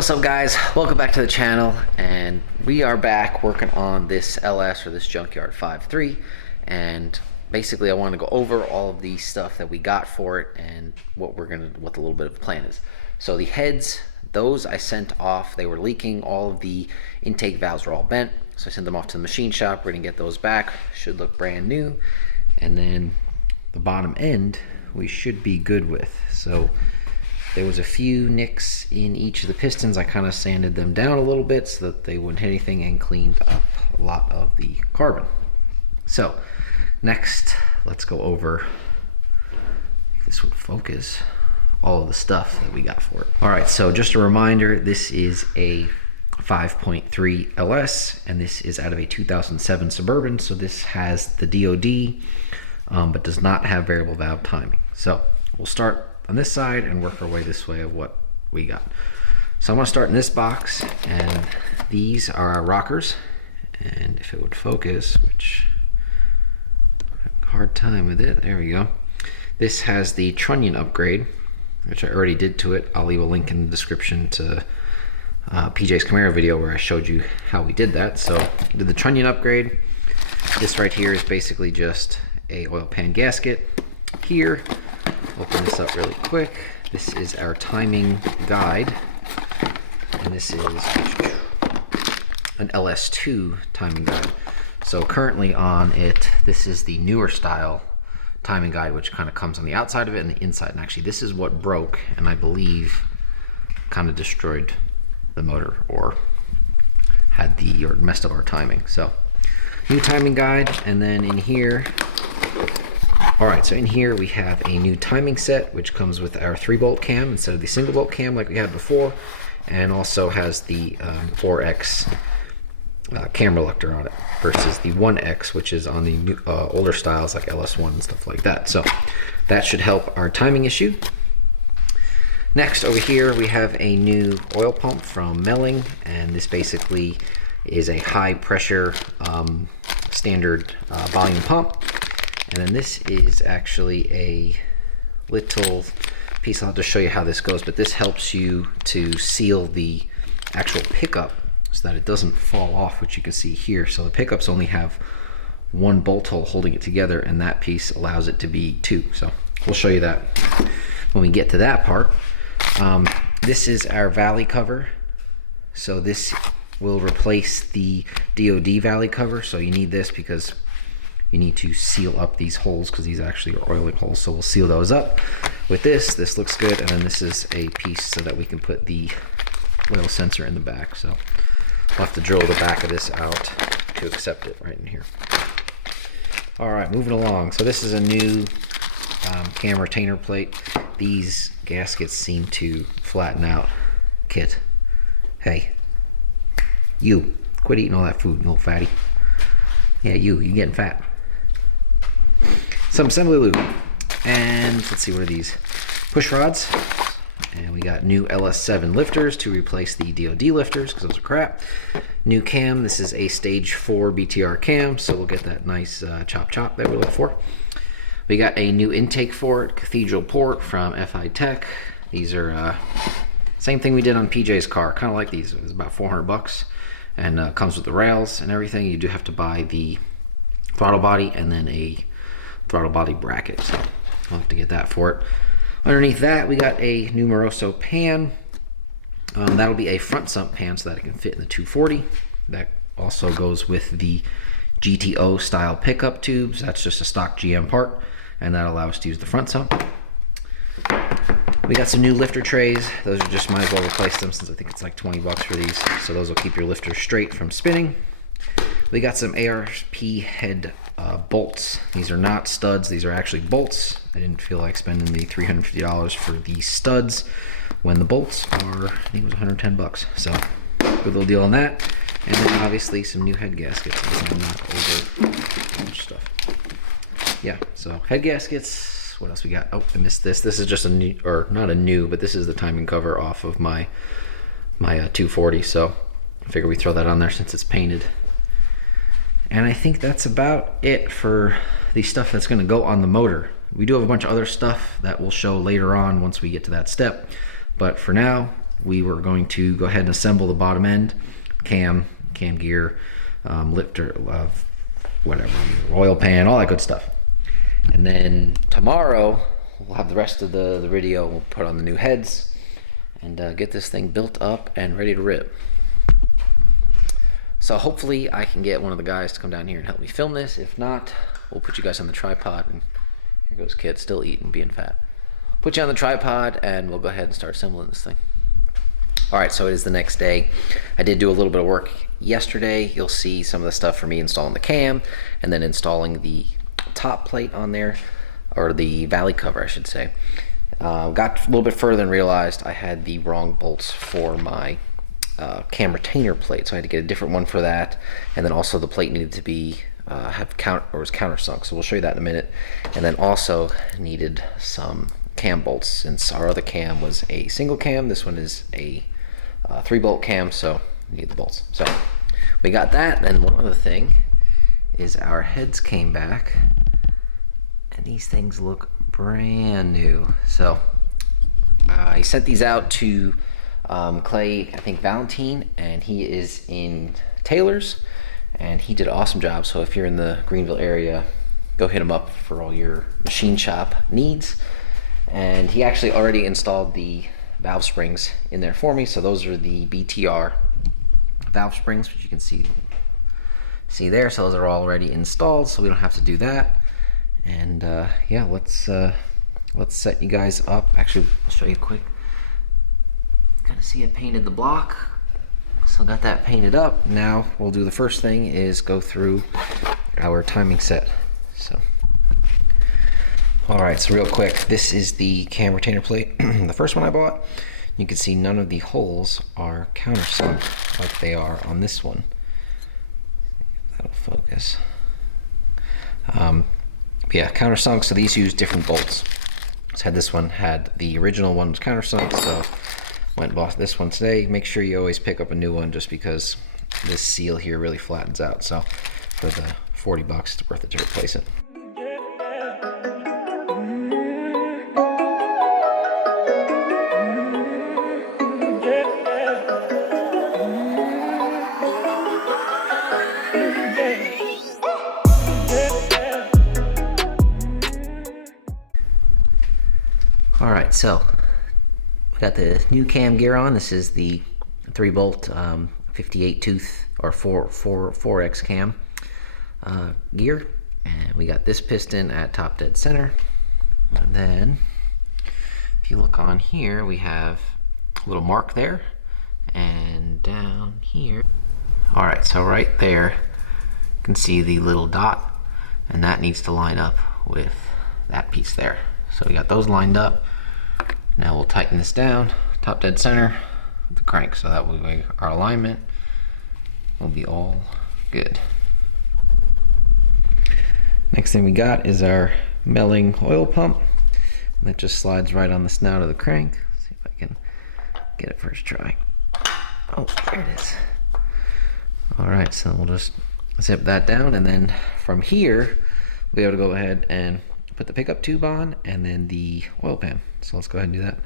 What's up, guys? Welcome back to the channel, and we are back working on this LS, or this Junkyard 5.3, and basically I want to go over all of the stuff that we got for it and what the little bit of the plan is. So the heads, those I sent off. They were leaking. All of the intake valves were all bent, so I sent them off to the machine shop. We're gonna get those back. Should look brand new. And then the bottom end we should be good with. So there was a few nicks in each of the pistons. I kind of sanded them down a little bit so that they wouldn't hit anything, and cleaned up a lot of the carbon. So next, let's go over, if this would focus, all of the stuff that we got for it. All right, so just a reminder, this is a 5.3 LS, and this is out of a 2007 Suburban. So this has the DOD, but does not have variable valve timing. So we'll start on this side and work our way this way of what we got. So I'm gonna start in this box, and these are our rockers. And if it would focus, which hard time with it, there we go. This has the trunnion upgrade, which I already did to it. I'll leave a link in the description to PJ's Camaro video where I showed you how we did that. So I did the trunnion upgrade. This right here is basically just a oil pan gasket. Here, open this up really quick. This is our timing guide, and this is an LS2 timing guide. So currently on it, this is the newer style timing guide, which kind of comes on the outside of it and the inside. And actually, this is what broke, and I believe kind of destroyed the motor, or messed up our timing. So new timing guide. And then in here, all right, so in here we have a new timing set, which comes with our 3-bolt cam instead of the single bolt cam like we had before, and also has the 4X cam reluctor on it versus the 1X, which is on the new, older styles like LS1 and stuff like that. So that should help our timing issue. Next, over here we have a new oil pump from Melling, and this basically is a high pressure standard volume pump. And then this is actually a little piece. I'll just show you how this goes, but this helps you to seal the actual pickup so that it doesn't fall off, which you can see here. So the pickups only have one bolt hole holding it together, and that piece allows it to be 2. So we'll show you that when we get to that part. This is our valley cover. So this will replace the DOD valley cover. So you need this because you need to seal up these holes, because these actually are oiling holes. So we'll seal those up with this. This looks good. And then this is a piece so that we can put the oil sensor in the back. So we'll have to drill the back of this out to accept it right in here. All right, moving along. So this is a new cam retainer plate. These gaskets seem to flatten out. Kit, hey, you quit eating all that food, you old fatty. Yeah, you're getting fat. Some assembly lube, and let's see, what are these? Push rods. And we got new LS7 lifters to replace the DOD lifters, because those are crap. New cam. This is a stage 4 BTR cam, so we'll get that nice chop that we're looking for. We got a new intake for it, Cathedral port from FI Tech. These are same thing we did on PJ's car, kind of like these. It was about 400 bucks, and comes with the rails and everything. You do have to buy the throttle body and then a throttle body bracket, so we'll have to get that for it. Underneath that, we got a new Moroso pan. That'll be a front sump pan so that it can fit in the 240. That also goes with the GTO style pickup tubes. That's just a stock GM part, and that allows us to use the front sump. We got some new lifter trays. Those are just, might as well replace them, since I think it's like 20 bucks for these. So those will keep your lifter straight from spinning. We got some ARP head bolts. These are not studs, these are actually bolts. I didn't feel like spending the $350 for the studs when the bolts are, I think it was 110 bucks. So good little deal on that. And then obviously some new head gaskets. I'm gonna knock over a bunch of stuff. Yeah, so head gaskets. What else we got? Oh, I missed this. This is just a new, or not a new, but this is the timing cover off of my 240. So I figure we throw that on there since it's painted. And I think that's about it for the stuff that's going to go on the motor. We do have a bunch of other stuff that we'll show later on once we get to that step. But for now, we were going to go ahead and assemble the bottom end, cam gear, lifter, whatever, oil pan, all that good stuff. And then tomorrow we'll have the rest of the video. We'll put on the new heads and get this thing built up and ready to rip. So hopefully I can get one of the guys to come down here and help me film this. If not, we'll put you guys on the tripod, and here goes kid still eating, being fat. Put you on the tripod and we'll go ahead and start assembling this thing. All right, so it is the next day. I did do a little bit of work yesterday. You'll see some of the stuff for me installing the cam and then installing the top plate on there, or the valley cover I should say. Got a little bit further and realized I had the wrong bolts for my cam retainer plate, so I had to get a different one for that. And then also the plate needed to be was countersunk, so we'll show you that in a minute. And then also needed some cam bolts, since our other cam was a single cam. This one is a 3-bolt cam, so we need the bolts. So we got that. And one other thing is our heads came back, and these things look brand new. So I sent these out to Clay, I think Valentine, and he is in Taylor's, and he did an awesome job. So if you're in the Greenville area, go hit him up for all your machine shop needs. And he actually already installed the valve springs in there for me. So those are the BTR valve springs, which you can see there. So those are already installed, so we don't have to do that. And yeah, let's set you guys up. Actually, I'll show you quick. Kind of see I painted the block, so got that painted up. Now we'll do the first thing is go through our timing set. So all right, so real quick, this is the cam retainer plate, the first one I bought. You can see none of the holes are countersunk like they are on this one. That'll focus. Yeah, countersunk, so these use different bolts. So this one had, the original one was countersunk, so went and bought this one today. Make sure you always pick up a new one, just because this seal here really flattens out. So for the 40 bucks, it's worth it to replace it. All right, so we got the new cam gear on. This is the 3-bolt 58 tooth or 4x cam gear, and we got this piston at top dead center. And then if you look on here, we have a little mark there, and down here. All right, so right there you can see the little dot, and that needs to line up with that piece there. So we got those lined up. Now we'll tighten this down, top dead center with the crank, so that way our alignment will be all good. Next thing we got is our milling oil pump. That just slides right on the snout of the crank. Let's see if I can get it first try. Oh, there it is. All right, so we'll just zip that down, and then from here we'll be able to go ahead and put the pickup tube on, and then the oil pan. So let's go ahead and do that.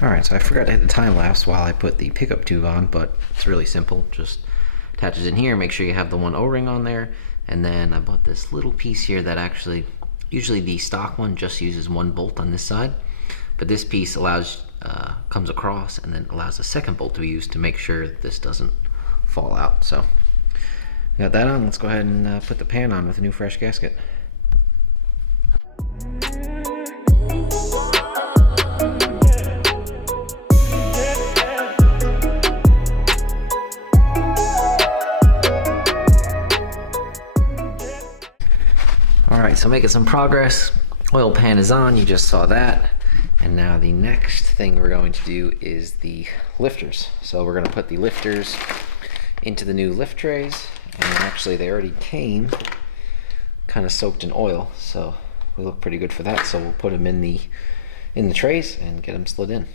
All right, so I forgot to hit the time lapse while I put the pickup tube on, but it's really simple. Just attaches in here, make sure you have the one O-ring on there, and then I bought this little piece here that actually, usually the stock one just uses one bolt on this side, but this piece allows, comes across and then allows a second bolt to be used to make sure this doesn't fall out. So got that on. Let's go ahead and put the pan on with a new fresh gasket. All right, so making some progress. Oil pan is on, you just saw that. And now the next thing we're going to do is the lifters. So we're gonna put the lifters into the new lift trays. And actually they already came kind of soaked in oil, so we look pretty good for that. So we'll put them in the trays and get them slid in.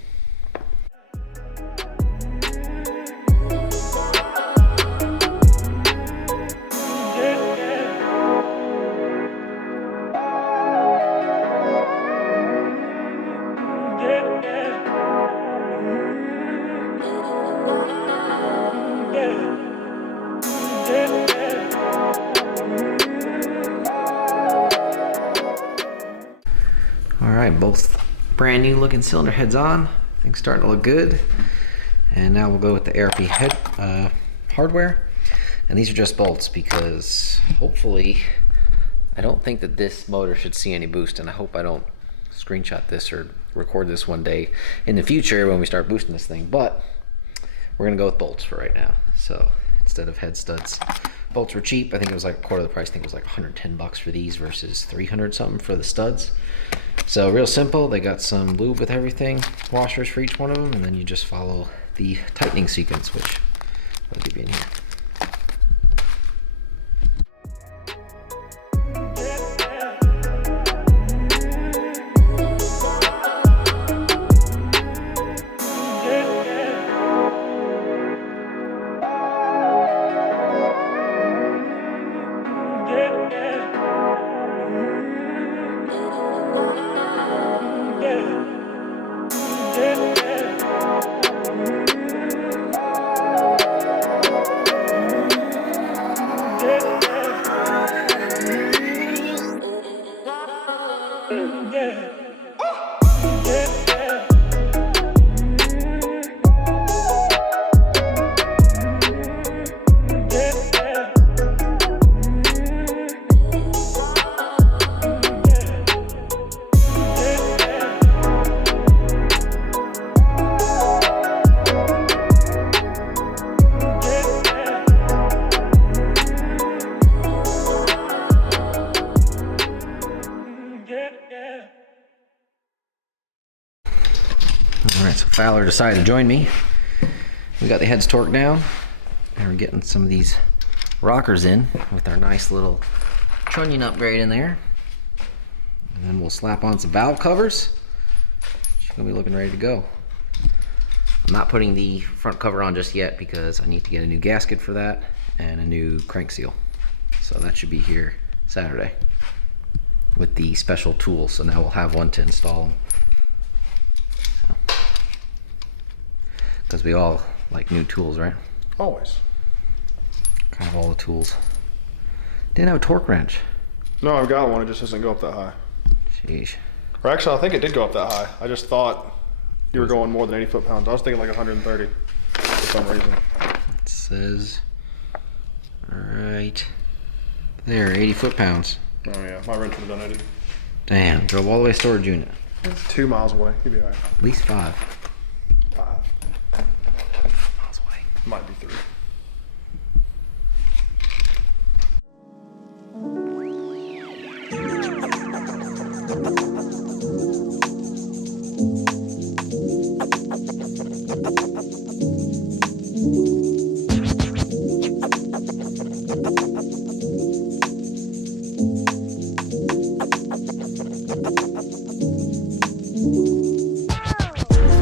right, both brand new looking cylinder heads on. Things starting to look good. And now we'll go with the ARP head hardware. And these are just bolts because hopefully, I don't think that this motor should see any boost, and I hope I don't screenshot this or record this one day in the future when we start boosting this thing. But we're gonna go with bolts for right now. So instead of head studs. Bolts were cheap. I think it was like a quarter of the price. I think it was like 110 bucks for these versus 300 something for the studs. So real simple. They got some lube with everything, washers for each one of them, and then you just follow the tightening sequence, which I'll give you in here. Alright, so Fowler decided to join me. We got the heads torqued down, and we're getting some of these rockers in with our nice little trunnion upgrade in there. And then we'll slap on some valve covers. She's gonna be looking ready to go. I'm not putting the front cover on just yet because I need to get a new gasket for that and a new crank seal. So that should be here Saturday with the special tools. So now we'll have one to install them. Because we all like new tools, right? Always. Kind of all the tools. Didn't have a torque wrench. No, I've got one. It just doesn't go up that high. Sheesh. Or actually, I think it did go up that high. I just thought you were going more than 80 foot-pounds. I was thinking like 130 for some reason. It says right there, 80 foot-pounds. Oh yeah, my wrench would have done 80. Damn, drove all the way to storage unit. It's 2 miles away. You'd be all right. At least 5. 5. Miles away. Might be 3.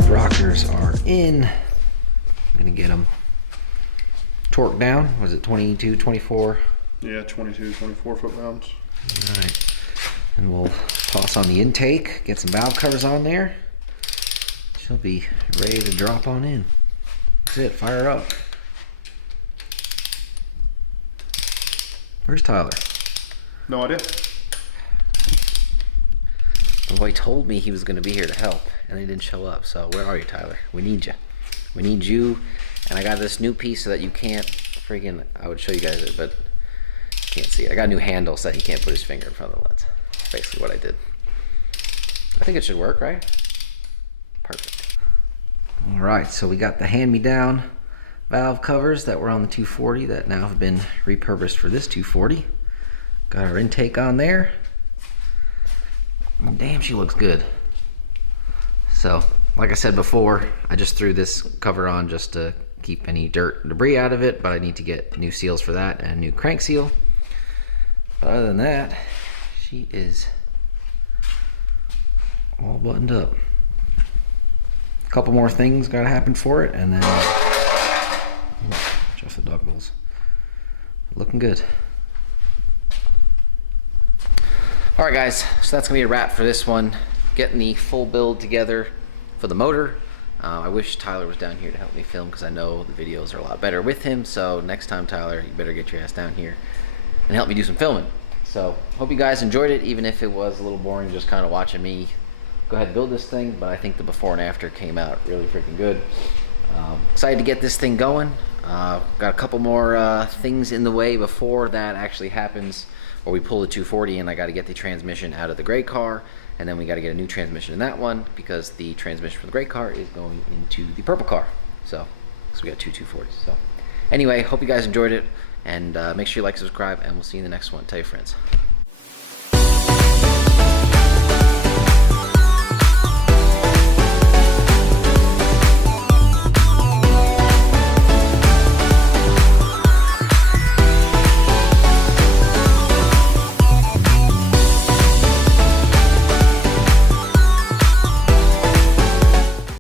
Rockers are in. I'm gonna get them torqued down. Was it 22, 24? Yeah, 22, 24 foot-pounds. All right. And we'll toss on the intake, get some valve covers on there. She'll be ready to drop on in. That's it, fire up. Where's Tyler? No idea. The boy told me he was going to be here to help, and he didn't show up. So where are you, Tyler? We need you. We need you. And I got this new piece so that you can't freaking, I would show you guys it, but you can't see it. I got a new handle so that he can't put his finger in front of the lens. That's basically what I did. I think it should work, right? Perfect. All right, so we got the hand-me-down valve covers that were on the 240 that now have been repurposed for this 240. Got our intake on there. Damn, she looks good. So, like I said before, I just threw this cover on just to keep any dirt and debris out of it, but I need to get new seals for that and a new crank seal. But other than that, she is all buttoned up. A couple more things gotta happen for it, and then just the dogbills. Looking good. All right, guys, so that's gonna be a wrap for this one. Getting the full build together for the motor. I wish Tyler was down here to help me film because I know the videos are a lot better with him. So next time, Tyler, you better get your ass down here and help me do some filming. So hope you guys enjoyed it, even if it was a little boring just kind of watching me go ahead and build this thing, but I think the before and after came out really freaking good. Excited to get this thing going. Got a couple more things in the way before that actually happens, or we pull the 240 and I got to get the transmission out of the gray car, and then we got to get a new transmission in that one because the transmission from the gray car is going into the purple car. So we got two 240s. So anyway, hope you guys enjoyed it, and make sure you like, subscribe, and we'll see you in the next one. Tell your friends.